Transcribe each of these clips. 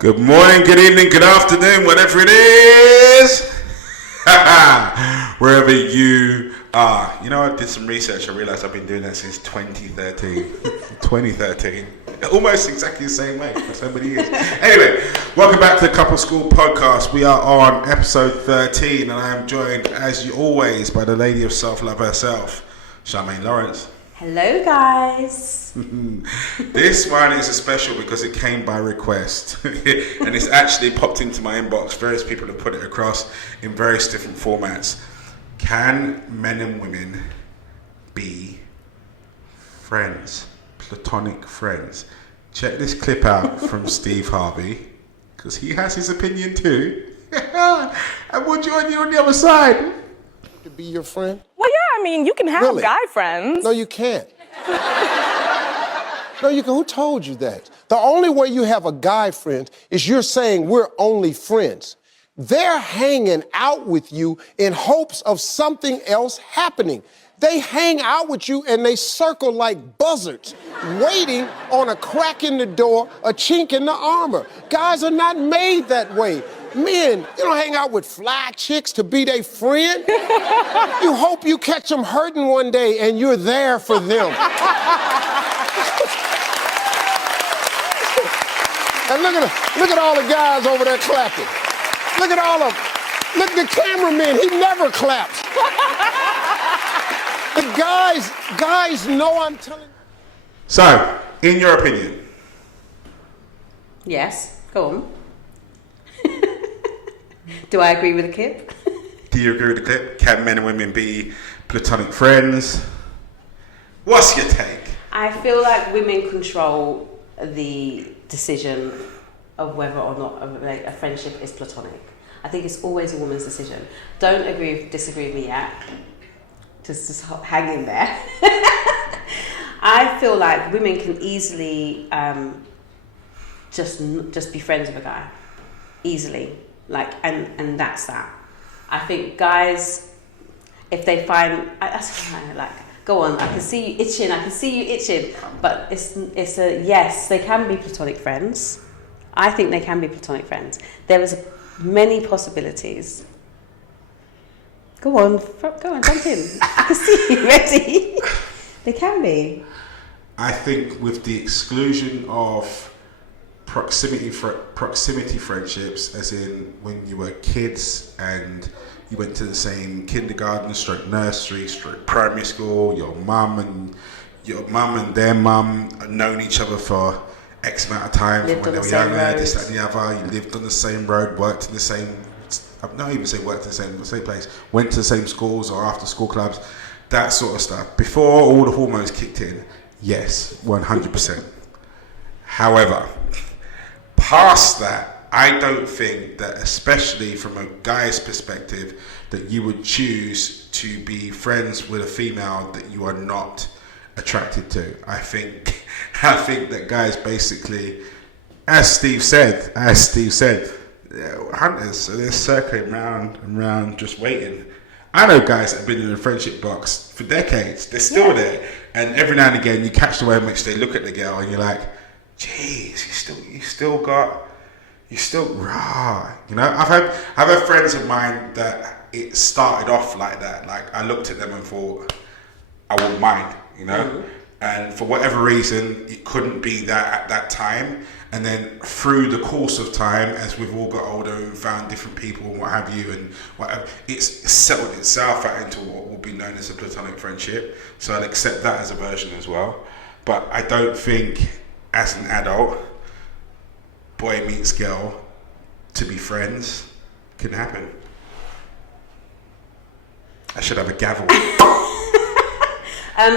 Good morning, good evening, good afternoon, whatever it is. Wherever you are. You know, I did some research. I realized I've been doing that since 2013. 2013. Almost exactly the same way for so many years. Anyway, welcome back to the Couple School Podcast. We are on episode 13, and I am joined, as you always, by the lady of self-love herself, Charmaine Lawrence. Hello, guys. This one is a special because it came by request and it's actually popped into my inbox. Various people have put it across in various different formats. Can men and women be friends? Platonic friends? Check this clip out from Steve Harvey, because he has his opinion too. And we'll join you on the other side. To be your friend? Well, yeah, I mean, you can have guy friends. No, you can't. No, you can. Who told you that? The only way you have a guy friend is you're saying we're only friends. They're hanging out with you in hopes of something else happening. They hang out with you and they circle like buzzards, waiting on a crack in the door, a chink in the armor. Guys are not made that way. Men, you don't hang out with fly chicks to be their friend. You hope you catch them hurting one day and you're there for them. And look at all the guys over there clapping. Look at all of them. Look at the cameraman, he never claps. The guys know I'm telling you. So, in your opinion? Yes, go on. Do I agree with the clip? Do you agree with the clip? Can men and women be platonic friends? What's your take? I feel like women control the decision of whether or not a friendship is platonic. I think it's always a woman's decision. Don't disagree with me yet. Just hang in there. I feel like women can easily just be friends with a guy. Easily. And that's that. I think guys, if they find, go on, I can see you itching, but it's a yes, they can be platonic friends. I think they can be platonic friends. There is many possibilities. Go on, jump in. I can see you ready. They can be. I think with the exclusion of proximity friendships, as in when you were kids and you went to the same kindergarten, nursery, primary school, your mum and their mum had known each other for X amount of time, from when they were younger, this, that and the other. You lived on the same road, worked in the same, I've not even say worked in the same place, went to the same schools or after school clubs, that sort of stuff. Before all the hormones kicked in, yes, 100%. However, past that, I don't think that, especially from a guy's perspective, that you would choose to be friends with a female that you are not attracted to. I think that guys basically, as Steve said, they're hunters, so they're circling round and round, just waiting. I know guys that have been in a friendship box for decades. They're still there, and every now and again you catch the way in which they look at the girl, and you're like, "Jeez, you still raw." You know, I've had friends of mine that it started off like that. Like I looked at them and thought, I wouldn't mind, you know. Mm-hmm. And for whatever reason, it couldn't be that at that time. And then through the course of time, as we've all got older and found different people and what have you, and whatever, it's settled itself out into what will be known as a platonic friendship. So I'll accept that as a version as well. But I don't think, as an adult, boy meets girl to be friends can happen. I should have a gavel.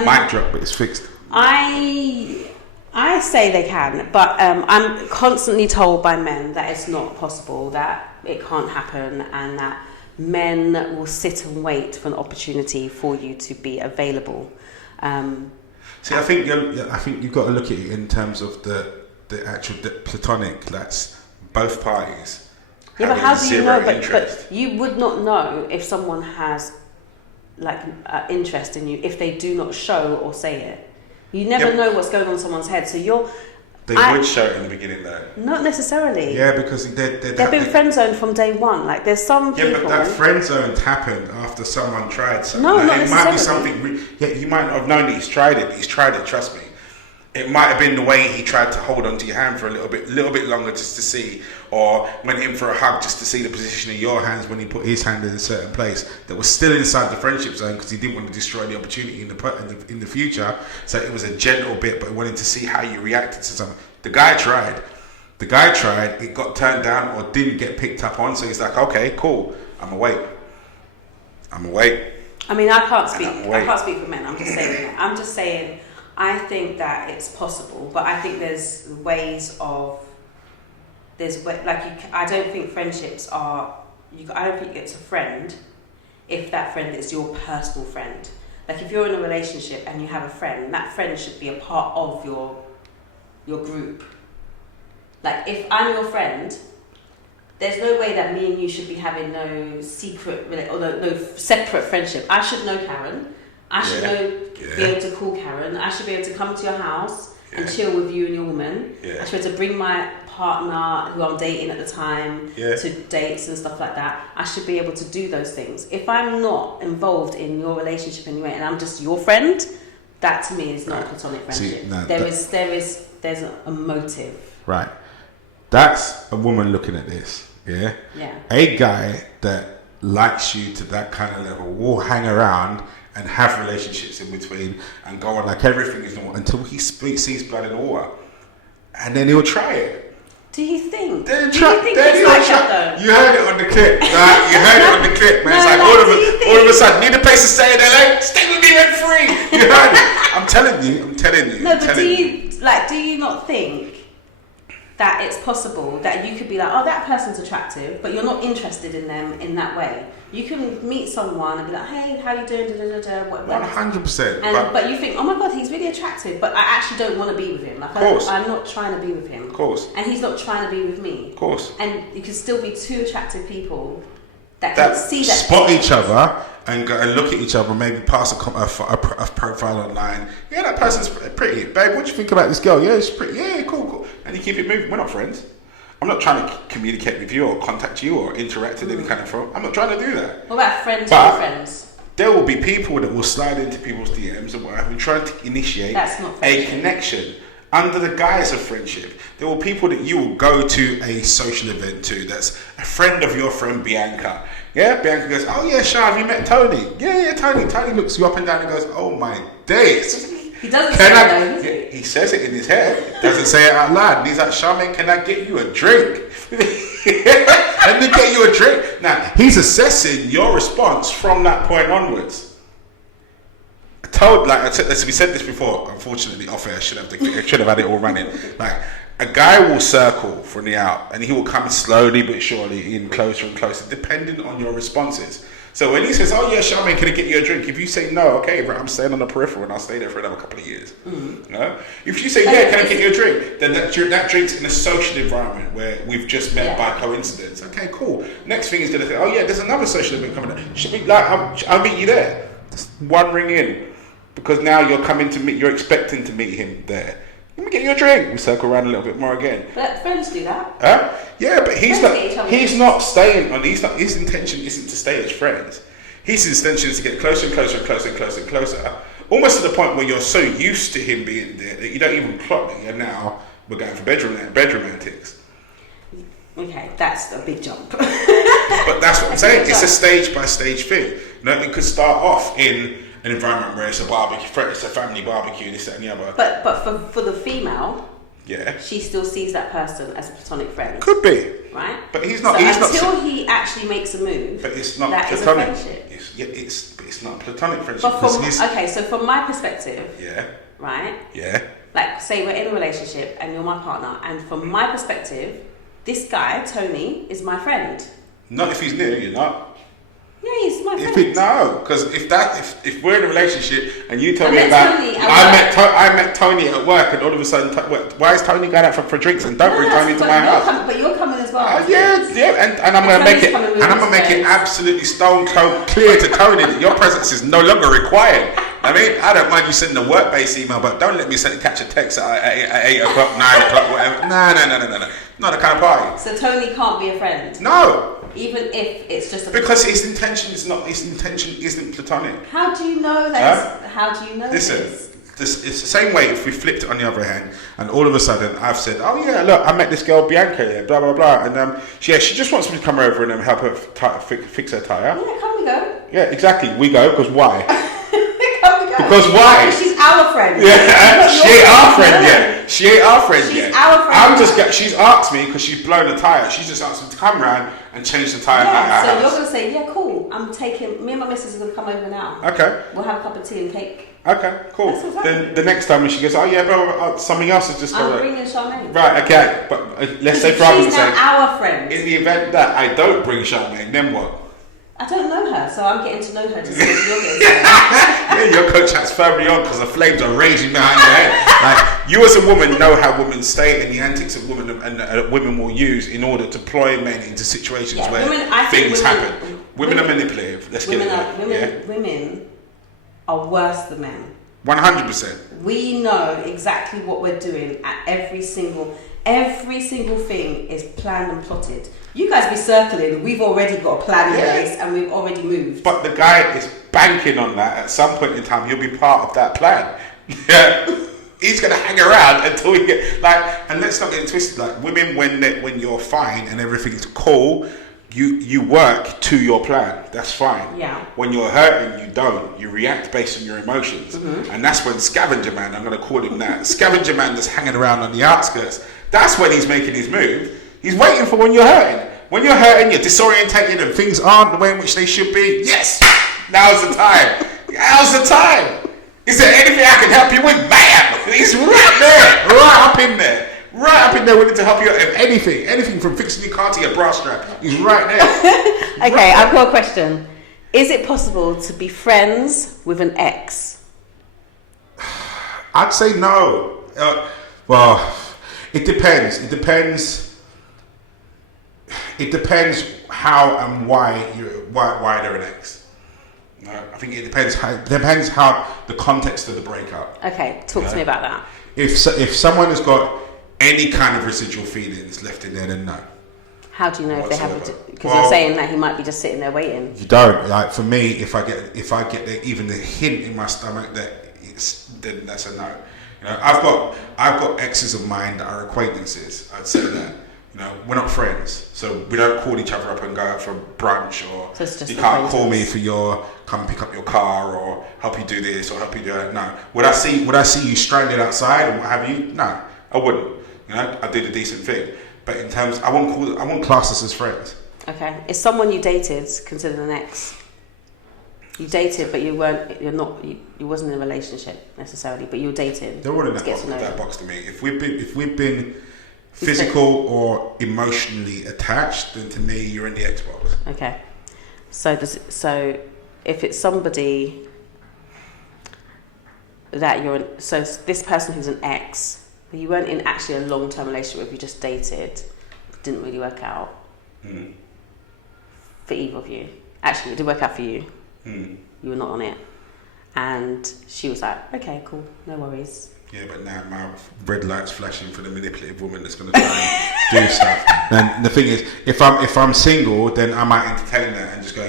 Mic drop, but it's fixed. I say they can, but I'm constantly told by men that it's not possible, that it can't happen, and that men will sit and wait for an opportunity for you to be available. See, I think you've got to look at it in terms of the actual platonic. That's both parties. Yeah, but how do you know? But you would not know if someone has interest in you if they do not show or say it. You never know what's going on in someone's head. So They would show it in the beginning, though. Not necessarily. Yeah, because they've been friend zoned from day one. Like, there's some people. Yeah, but that friend zone happened after someone tried something. No, like, not it might be necessarily. something. Yeah, you might not have known that he's tried it, but he's tried it. Trust me. It might have been the way he tried to hold onto your hand for a little bit longer, just to see, or went in for a hug just to see the position of your hands when he put his hand in a certain place that was still inside the friendship zone because he didn't want to destroy the opportunity in the future. So it was a gentle bit, but he wanted to see how you reacted to something. The guy tried. It got turned down or didn't get picked up on. So he's like, okay, cool. I'm awake. I mean, I can't speak for men. I'm just saying. I think that it's possible, but I think there's ways of. I don't think friendships are. I don't think it's a friend if that friend is your personal friend. Like, if you're in a relationship and you have a friend, that friend should be a part of your group. Like, if I'm your friend, there's no way that me and you should be having no secret or no separate friendship. I should know Karen. I should be able to call Karen. I should be able to come to your house and chill with you and your woman. I should be able to bring my partner who I'm dating at the time to dates and stuff like that. I should be able to do those things. If I'm not involved in your relationship anyway and I'm just your friend, that to me is not a platonic friendship. There's a motive. Right. That's a woman looking at this. Yeah. A guy that likes you to that kind of level will hang around and have relationships in between and go on like everything is normal until he sees blood in the water, and then he'll try it. Do you think? You heard it on the clip. Right? You heard it on the clip, man. It's like all of a sudden, need a place to stay in LA? Stay with me rent free. You heard it. I'm telling you. No, but do you not think that it's possible that you could be like, oh, that person's attractive, but you're not interested in them in that way? You can meet someone and be like, hey, how you doing? 100%. But you think, oh my God, he's really attractive, but I actually don't want to be with him. Like, I'm not trying to be with him. Of course. And he's not trying to be with me. Of course. And you can still be two attractive people that can see that. Spot each other and go and look at each other, maybe pass a profile online. Yeah, that person's pretty. Babe, what do you think about this girl? Yeah, she's pretty. Yeah, cool. And you keep it moving. We're not friends. I'm not trying to communicate with you or contact you or interact in any kind of form. I'm not trying to do that. What about friends with friends? There will be people that will slide into people's DMs and whatever, trying to initiate a connection under the guise of friendship. There will be people that you will go to a social event to that's a friend of your friend Bianca. Yeah, Bianca goes, oh yeah, Shah, have you met Tony? Yeah, Tony. Tony looks you up and down and goes, oh my days. He doesn't say that though. He says it in his head. Doesn't say it out loud. And he's like, Charmaine, can I get you a drink? Let me get you a drink. Now, he's assessing your response from that point onwards. We said this before, unfortunately, off air, I should have had it all running. Like, a guy will circle from the out and he will come slowly but surely in closer and closer, depending on your responses. So when he says, oh yeah, Charmaine, can I get you a drink? If you say no, okay, right, I'm staying on the peripheral and I'll stay there for another couple of years. Mm-hmm. You know? If you say, yeah, can I get you a drink? Then that drink's in a social environment where we've just met by coincidence. Okay, cool. Next thing is going to say, oh yeah, there's another social event coming up. Should we, I'll meet you there. Just one ring in. Because now you're expecting to meet him there. Let me get you a drink. We circle around a little bit more again. But friends do that. Yeah, but he's not staying on. His intention isn't to stay as friends. His intention is to get closer and closer and closer and closer and closer. Almost to the point where you're so used to him being there that you don't even clock that. And now we're going for bedroom antics. Okay, that's a big jump. But that's what I'm saying. It's a stage by stage thing. You know, it could start off in an environment where it's a barbecue, it's a family barbecue, this, that, and the other. But for the female, yeah, she still sees that person as a platonic friend. Could be, right? But he's not. Until he actually makes a move. But it's not that platonic. Is a friendship. It's not platonic friendship. But so from my perspective, yeah, right, yeah, like say we're in a relationship and you're my partner, and from my perspective, this guy Tony is my friend. Not if he's near you, not. Yeah, he's my friend. Because if we're in a relationship and you tell me about I met Tony at work and all of a sudden why is Tony going out for drinks and don't bring Tony to my house? But you're coming as well. Yeah, and I'm gonna make it absolutely stone cold clear to Tony that your presence is no longer required. I mean, I don't mind you sending a work-based email, but don't let me catch a text at 8 o'clock, 9 o'clock, whatever. No. Not the kind of party. So Tony can't be a friend? No. Even if it's just a... Because his intention isn't platonic. How do you know that? How do you know Listen, this? It's the same way if we flipped it on the other hand, and all of a sudden I've said, oh yeah, look, I met this girl Bianca here, blah blah blah, and she just wants me to come over and help her fix her tyre. Yeah, come we go. Yeah, exactly. We go because why? Come we go. Because why? Because she's our friend. Yeah, she ain't our friend yet. She ain't our friend she's yet. She's our friend. She's asked me because she's blown a tyre. She's just asked me to come round and change the tyre. Yeah, so you're gonna say, yeah, cool. Me and my missus are gonna come over now. Okay. We'll have a cup of tea and cake. Okay, cool. Then the next time when she goes, oh yeah, bro, something else is just. I'm bringing Charmaine. Right, okay, but let's say for argument's sake, she's now our friend. in the event that I don't bring Charmaine, then what? I don't know her, so I'm getting to know her to see if you're getting to know her. Yeah, your contract's firmly on because the flames are raging behind your head. Like, you as a woman know how women stay and the antics of women and women will use in order to ploy men into situations where things happen. Women are manipulative. Let's get it. Women are worse than men. 100%. We know exactly what we're doing at every single thing is planned and plotted. You guys be circling, we've already got a plan in place and we've already moved. But the guy is banking on that at some point in time he'll be part of that plan. Yeah. He's gonna hang around until we get and let's not get it twisted. Like women, when you're fine and everything's cool, you work to your plan. That's fine. Yeah. When you're hurting, you don't. You react based on your emotions, and that's when scavenger man. I'm gonna call him that. Scavenger man that's hanging around on the outskirts. That's when he's making his move. He's waiting for when you're hurting. When you're hurting, you're disorientated and things aren't the way in which they should be. Yes, now's the time. Now's the time. Is there anything I can help you with? Bam! He's right there, right up in there. Right up in there willing to help you out with anything from fixing your car to your bra strap. He's right there. Okay, I've got a question. Is it possible to be friends with an ex? I'd say no. Well, it depends. It depends how and why they're an ex. I think it depends how the context of the breakup. Okay, talk to me about that. If someone has got any kind of residual feelings left in there, then no. How do you know if they have? Because you're saying that he might be just sitting there waiting. You don't. Like for me, if I get even the hint in my stomach then that's a no. You know, I've got exes of mine that are acquaintances. I'd say that. You know, we're not friends, so we don't call each other up and go out for brunch, or so you can't call me for come pick up your car or help you do this or help you do that. No. Would I see you stranded outside and what have you? No, I wouldn't. You know, I did a decent thing, but in terms, I won't class us as friends. Okay, is someone you dated considered an ex? You dated, but you wasn't in a relationship necessarily, but you were dating. They're all in that box to me. If we've been physical or emotionally attached, then to me you're in the Xbox. Okay, so if it's somebody that so this person who's an ex, you weren't in actually a long-term relationship with, you just dated, didn't really work out for either of you. Actually, it did work out for you. You were not on it, and she was like, okay, cool, no worries. Yeah, but now my red light's flashing for the manipulative woman that's going to try and do stuff. And the thing is, if I'm single, then I might entertain that and just go,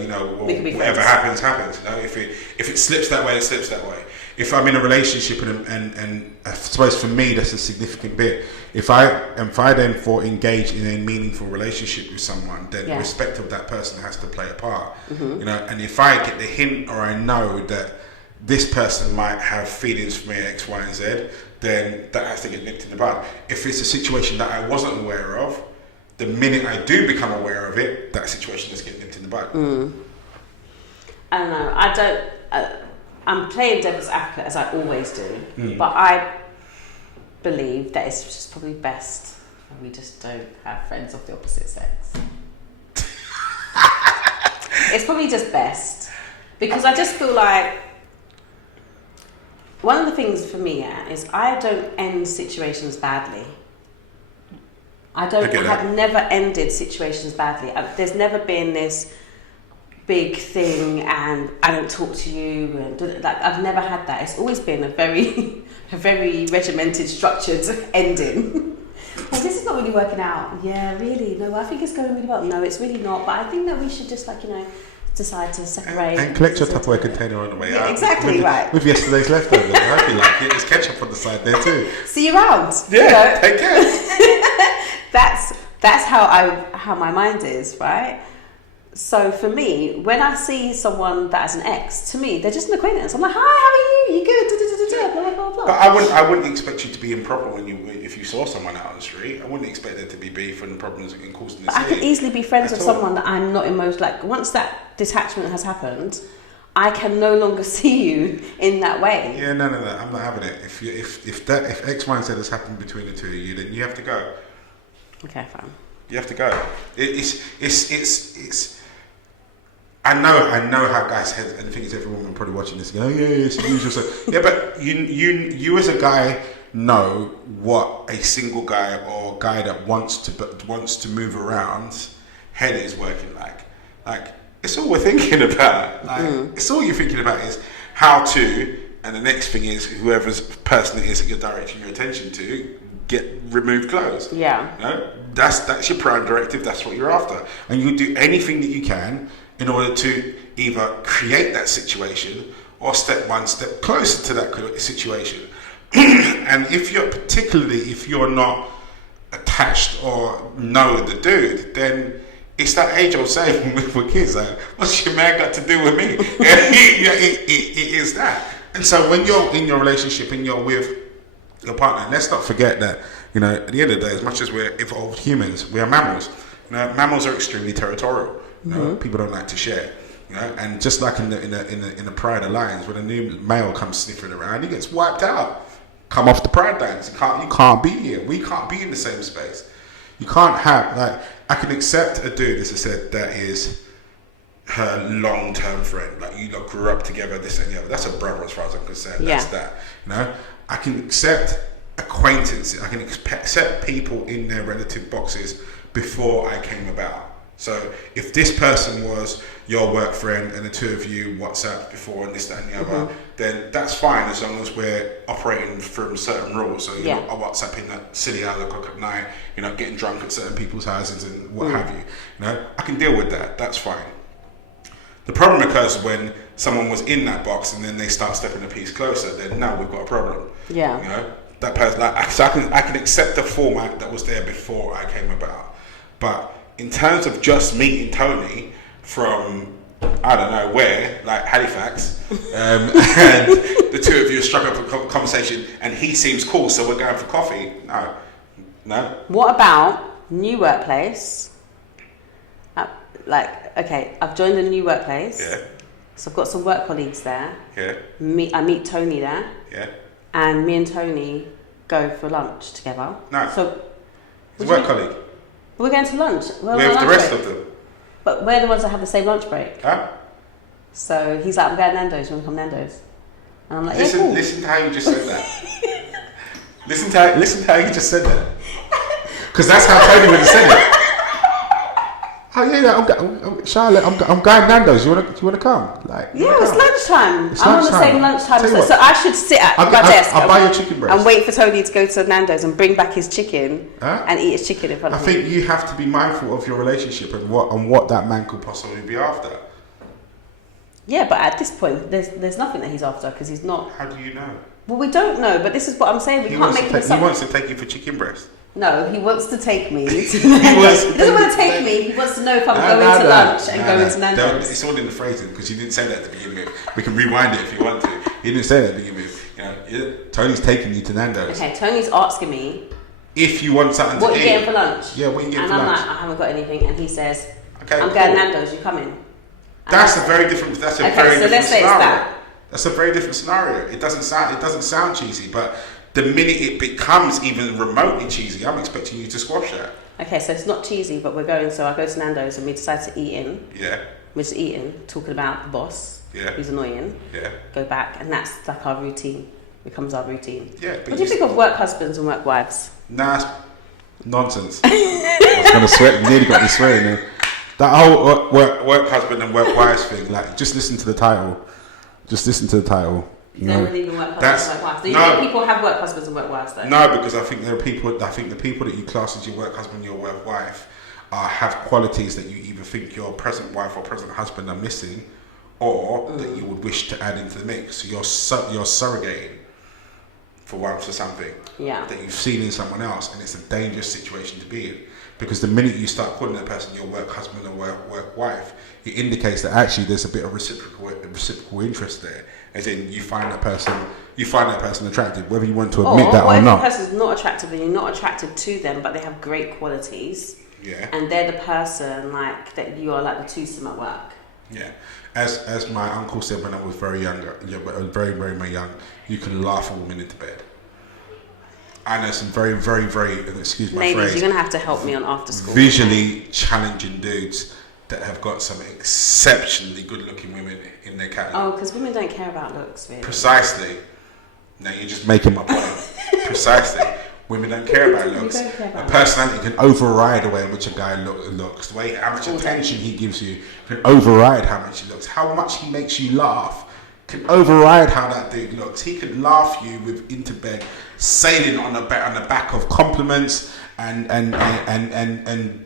whatever happens, happens. You know, if it slips that way, it slips that way. If I'm in a relationship and I suppose for me that's a significant bit. If I then engage in a meaningful relationship with someone, then respect of that person has to play a part. You know, and if I get the hint or I know that this person might have feelings for me X, Y, and Z, then that has to get nipped in the bud. If it's a situation that I wasn't aware of, the minute I do become aware of it, that situation does get nipped in the bud. I don't know. I'm playing devil's advocate as I always do, but I believe that it's just probably best we just don't have friends of the opposite sex. It's probably just best because I just feel like one of the things for me is I don't end situations badly. I have never ended situations badly. There's never been this big thing and I don't talk to you and like I've never had that. It's always been a very regimented, structured ending. Well, this is not really working out. Yeah, really. No, I think it's going really well. No, it's really not. But I think that we should just decide to separate. And collect your Tupperware container on the way out. Exactly, right. With yesterday's leftovers. I feel like there's ketchup on the side there too. See you around. Yeah, take care. That's how my mind is, right? So for me, when I see someone that has an ex, to me, they're just an acquaintance. I'm like, hi, how are you? You good? Blah, blah, blah. But I wouldn't expect you to be improper if you saw someone out on the street. I wouldn't expect there to be beef and problems and causing this. I can easily be friends with someone that I'm not once that detachment has happened, I can no longer see you in that way. Yeah, no, I'm not having it. If X, Y, and Z has happened between the two of you, then you have to go. Okay, fine. You have to go. It's. I know how guys head, and the thing is, every woman probably watching this, go, oh, yeah, it's usual. So, yeah, but you as a guy know what a single guy or guy that wants to move around head is working like. Like, it's all we're thinking about. Like, it's all you're thinking about is how to, and the next thing is whoever's person it is that you're directing your attention to remove clothes. Yeah. You know, that's your prime directive. That's what you're after, and you do anything that you can in order to either create that situation or step one step closer to that situation. And if you're not attached or know the dude, then it's that age-old saying with kids, like, what's your man got to do with me? It is that. And so when you're in your relationship and you're with your partner, let's not forget that, at the end of the day, as much as we're evolved humans, we are mammals. Mammals are extremely territorial. People don't like to share. And just like in the pride of lions, when a new male comes sniffing around, he gets wiped out. Come off the pride lines. You can't be here. We can't be in the same space. You can't have I can accept a dude, as I said, that is her long-term friend. Like, you lot grew up together, this and the other. That's a brother as far as I'm concerned. Yeah. That's that. I can accept acquaintances. I can accept people in their relative boxes before I came about. So if this person was your work friend and the two of you WhatsApp before and this, that and the other, then that's fine as long as we're operating from certain rules. So you're not WhatsApping at silly hours o'clock at night, getting drunk at certain people's houses and what have you. I can deal with that. That's fine. The problem occurs when someone was in that box and then they start stepping a piece closer. Then now we've got a problem. Yeah. That person. So I can accept the format that was there before I came about, but in terms of just meeting Tony from I don't know where, like Halifax, and the two of you struck up a conversation, and he seems cool, so we're going for coffee. No. What about new workplace? Okay, I've joined a new workplace. Yeah. So I've got some work colleagues there. Yeah. I meet Tony there. Yeah. And me and Tony go for lunch together. No. So. His work colleague. We're going to lunch. With the rest of them. But we're the ones that have the same lunch break. Huh? So he's like, I'm going to Nando's. You want to come Nando's? And I'm like, listen to how you just said that. listen to how you just said that. Because that's how Tony would have said it. Oh yeah, Charlotte, I'm going Nando's. You wanna come? It's lunchtime. I'm on the same lunchtime, so I should sit at my desk. I'll buy your chicken breast and wait for Tony to go to Nando's and bring back his chicken and eat his chicken in front of me. I think you have to be mindful of your relationship and what that man could possibly be after. Yeah, but at this point, there's nothing that he's after because he's not. How do you know? Well, we don't know, but this is what I'm saying. He wants to take you for chicken breast. No, he wants to take me. He doesn't want to take me. He wants to know if I'm going to lunch and going to Nando's. It's all in the phrasing because you didn't say that to begin with. We can rewind it if you want to. You didn't say that to begin with. Tony's taking you to Nando's. Okay, Tony's asking me if you want something to eat. What are you getting for lunch? Yeah, what are you getting for lunch? lunch? And I'm like, I haven't got anything. And he says, okay, I'm going to Nando's. You coming? That's a very different. That's a very different let's say scenario. It's that. That's a very different scenario. It doesn't sound cheesy, but the minute it becomes even remotely cheesy, I'm expecting you to squash that. Okay, so it's not cheesy, but we're going. So I go to Nando's and we decide to eat in. Yeah. We're just eating, talking about the boss. Yeah. Who's annoying. Yeah. Go back, and that's like our routine. Becomes our routine. Yeah. What do you think of work husbands and work wives? Nah, nonsense. I was going to swear. Nearly got me swearing there. That whole work husband and work wives thing, like, just listen to the title. Just listen to the title. You don't believe in work husbands and work wives. Do you think people have work husbands and work wives though? No, because I think there are people. I think the people that you class as your work husband, your work wife, have qualities that you either think your present wife or present husband are missing, or that you would wish to add into the mix. So you're surrogating for something that you've seen in someone else, and it's a dangerous situation to be in. Because the minute you start calling that person your work husband or work wife, it indicates that actually there's a bit of reciprocal interest there. As in, you find that person attractive, whether you want to admit that or not. Or if the person's not attractive and you're not attracted to them, but they have great qualities, and they're the person like that you are like the twosome at work. Yeah, as my uncle said when I was very young, very young, you can laugh a woman into bed. I know some very, excuse my Ladies, phrase, you're gonna have to help me on after school. Visually challenging dudes that have got some exceptionally good-looking women in their catalogue. Oh, because women don't care about looks, really. Precisely. No, you're just making my point. Precisely. Women don't care about looks. A personality can override the way in which a guy looks. The way how much attention he gives you can override how much he looks. How much he makes you laugh can override how that dude looks. He could laugh you into bed, sailing on the back of compliments and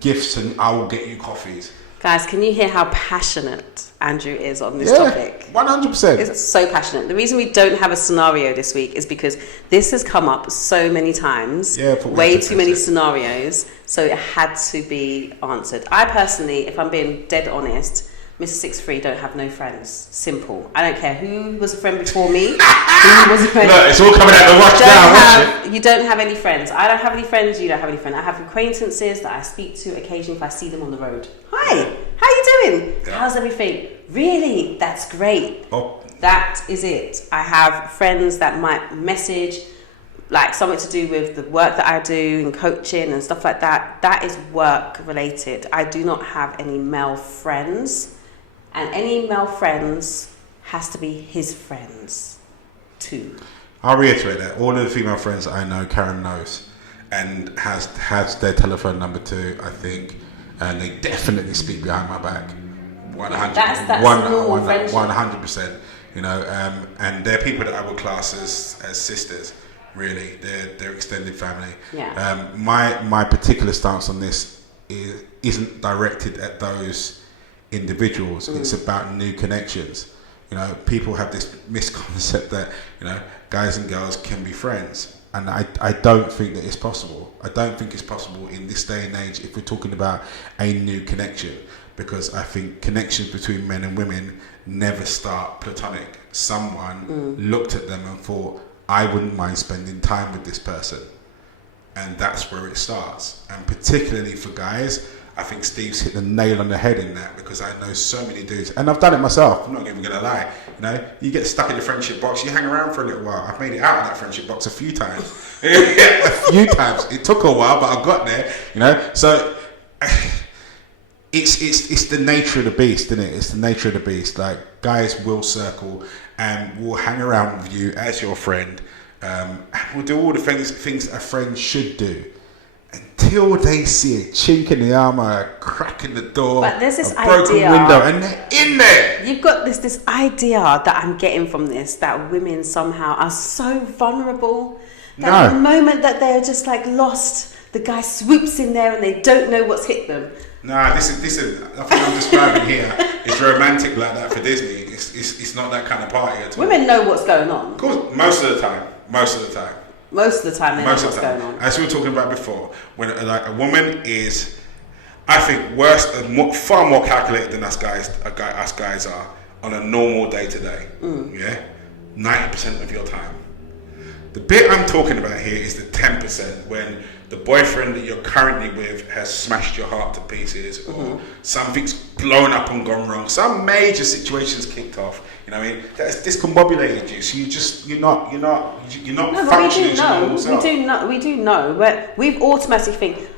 gifts, and I will get you coffees. Guys, can you hear how passionate Andrew is on this topic? 100%. It's so passionate. The reason we don't have a scenario this week is because this has come up so many times. Way too many scenarios. So it had to be answered. I personally, if I'm being dead honest, Mr. 6'3" don't have no friends. Simple. I don't care who was a friend before me. Who was a friend. Look, it's all coming out the wash down. You don't have any friends. I don't have any friends. You don't have any friends. I have acquaintances that I speak to occasionally if I see them on the road. Hi, how you doing? Yeah. How's everything? Really? That's great. Oh. That is it. I have friends that might message, like something to do with the work that I do and coaching and stuff like that. That is work related. I do not have any male friends. And any male friends has to be his friends too. I'll reiterate that. All of the female friends that I know, Karen knows, and has their telephone number too, I think. And they definitely speak behind my back. 100%. That's normal friendship. 100%. You know, and they're people that I would class as sisters. Really, they're extended family. Yeah. My particular stance on this isn't directed at those individuals. It's about new connections. You know, people have this misconcept that, you know, guys and girls can be friends, and I don't think that it's possible. I don't think it's possible in this day and age if we're talking about a new connection, because I think connections between men and women never start platonic. Someone looked at them and thought, I wouldn't mind spending time with this person, and that's where it starts. And particularly for guys, I think Steve's hit the nail on the head in that, because I know so many dudes, and I've done it myself. I'm not even gonna lie. You know, you get stuck in the friendship box, you hang around for a little while. I've made it out of that friendship box a few times. A few times. It took a while, but I got there. You know, so it's the nature of the beast, isn't it? It's the nature of the beast. Like, guys will circle and will hang around with you as your friend. And will do all the things a friend should do, until they see a chink in the armor, a crack in the door, but there's this a broken window, and they're in there. You've got this idea that I'm getting from this, that women somehow are so vulnerable that the moment that they're just like lost, the guy swoops in there and they don't know what's hit them. Nah, this is I think I'm describing here. It's romantic like that for Disney. It's not that kind of party at all. Women know what's going on. Of course, most of the time. Most of the time they know what's going on. As we were talking about before, when like a woman is, I think, worse and far more calculated than us guys are on a normal day to day. Yeah, 90% of your time. The bit I'm talking about here is the 10% when the boyfriend that you're currently with has smashed your heart to pieces, or something's blown up and gone wrong. Some major situation's kicked off. You know what I mean? That's discombobulated you. So you're not functioning as your normal self. We do know. But we've automatically think,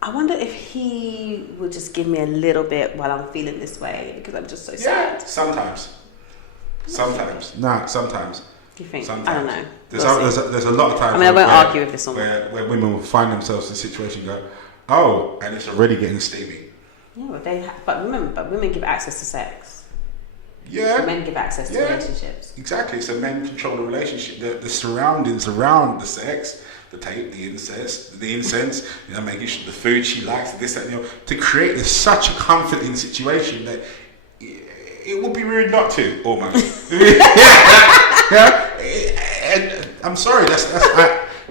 I wonder if he will just give me a little bit while I'm feeling this way, because I'm just so sad. Sometimes. Sometimes. Do you think? Sometimes. I don't know. There's a lot of times. I mean, I won't argue with this one. Where women will find themselves in a situation and go, oh, and it's already getting steamy. Yeah, but women give access to sex. Yeah. Men give access to relationships. Exactly. So men control the relationship, the surroundings around the sex, the tape, the incense, making sure the food she likes, this, that, to create such a comforting situation that it would be rude not to, almost. Yeah. And I'm sorry,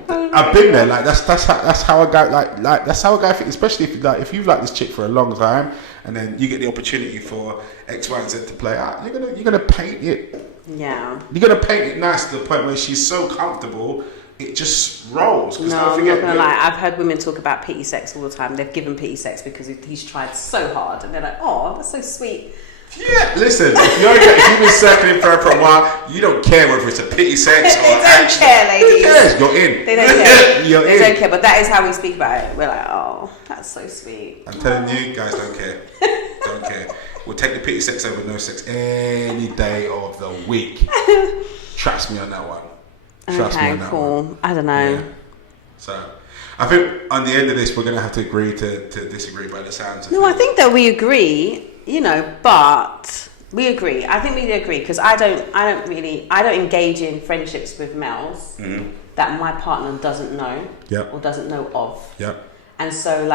I've been there. Like that's how a guy that's how a guy thinks. Especially if you've liked this chick for a long time, and then you get the opportunity for X, Y, and Z to play out, you're gonna paint it. Yeah. You're gonna paint it nice to the point where she's so comfortable, it just rolls. No, I'm not gonna lie. I've heard women talk about pity sex all the time. They've given pity sex because he's tried so hard, and they're like, "Oh, that's so sweet." Yeah, listen, if you've been circling for a while, you don't care whether it's a pity sex or they don't care, ladies. Who cares? You're in. They don't care. They don't care, but that is how we speak about it. We're like, oh, that's so sweet. I'm telling you, guys don't care. Don't care. We'll take the pity sex over no sex any day of the week. Trust me on that one. Trust me on that one. I don't know. Yeah. So, I think on the end of this, we're going to have to agree to disagree by the sounds of No, I think that we agree. But we agree. I think we agree because I don't engage in friendships with males that my partner doesn't know or doesn't know of. Yep. And so,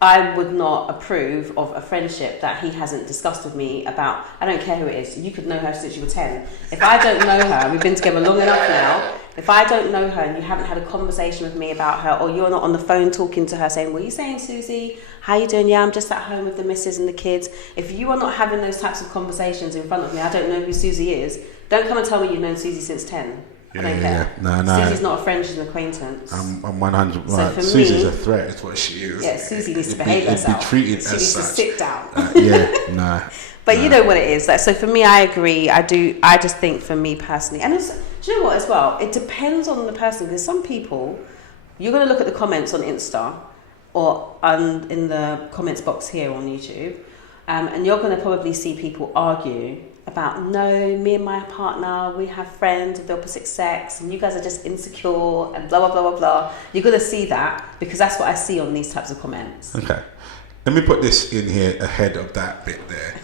I would not approve of a friendship that he hasn't discussed with me about. I don't care who it is. You could know her since you were 10. If I don't know her, we've been together long enough now. If I don't know her and you haven't had a conversation with me about her, or you're not on the phone talking to her saying, "What are you saying, Susie? How you doing? Yeah, I'm just at home with the missus and the kids." If you are not having those types of conversations in front of me, I don't know who Susie is. Don't come and tell me you've known Susie since 10. I don't care. No. Susie's not a friend, she's an acquaintance. I'm 100. So for Susie's me, a threat. Is what she is. Yeah, Susie needs to behave herself. Be treated she as needs such. to sit down. But you know what it is. So for me, I agree. I just think for me personally, and it's, do you know what as well? It depends on the person, because some people, you're going to look at the comments on Insta or in the comments box here on YouTube, and you're going to probably see people argue about, no, me and my partner, we have friends of the opposite sex, and you guys are just insecure and blah, blah, blah, blah, blah. You're going to see that because that's what I see on these types of comments. Okay. Let me put this in here ahead of that bit there.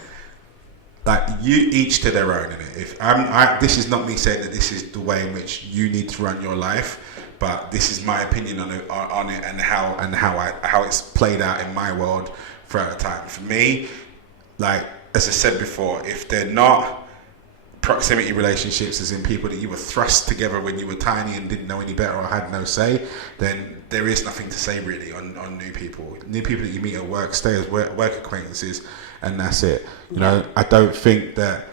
You each to their own, innit? If this is not me saying that this is the way in which you need to run your life, but this is my opinion on it and how it's played out in my world throughout the time. For me, as I said before, if they're not proximity relationships, as in people that you were thrust together when you were tiny and didn't know any better or had no say, then there is nothing to say really on new people. New people that you meet at work stay as work acquaintances, and that's it. You know, I don't think that.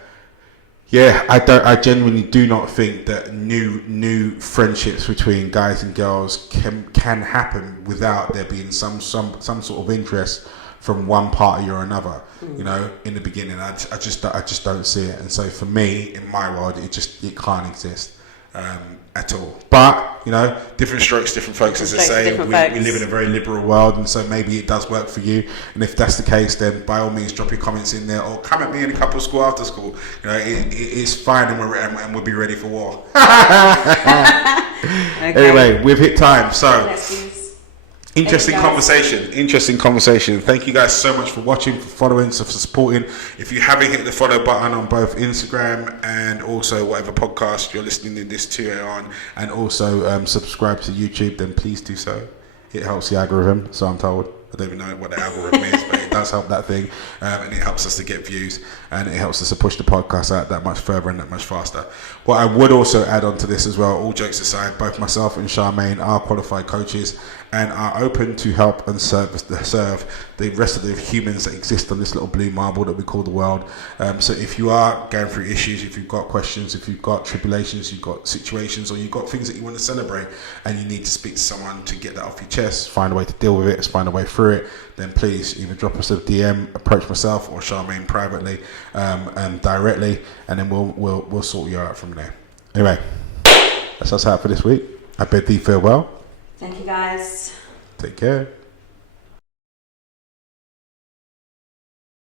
Yeah, I genuinely do not think that new friendships between guys and girls can happen without there being some sort of interest from one party or another, you know, in the beginning. I just don't see it. And so for me, in my world, it can't exist at all. But, you know, different strokes, different folks, as I say. We live in a very liberal world, and so maybe it does work for you. And if that's the case, then by all means, drop your comments in there, or come at me in a couple of school after school. You know, it is fine, and we'll be ready for war. Okay. Anyway, we've hit time, so... Interesting conversation. Thank you guys so much for watching, for following, for supporting. If you haven't hit the follow button on both Instagram and also whatever podcast you're listening to this to on, and also subscribe to YouTube, then please do so. It helps the algorithm, so I'm told. I don't even know what the algorithm is, but it does help that thing, and it helps us to get views, and it helps us to push the podcast out that much further and that much faster. What I would also add on to this as well, all jokes aside, both myself and Charmaine are qualified coaches and are open to help and serve the rest of the humans that exist on this little blue marble that we call the world. So if you are going through issues, if you've got questions, if you've got tribulations, you've got situations, or you've got things that you want to celebrate and you need to speak to someone to get that off your chest, find a way to deal with it, find a way through it, then please either drop us a DM, approach myself or Charmaine privately and directly, and then we'll sort you out from there. Anyway, that's us out for this week. I bid thee farewell. Thank you guys. Take care.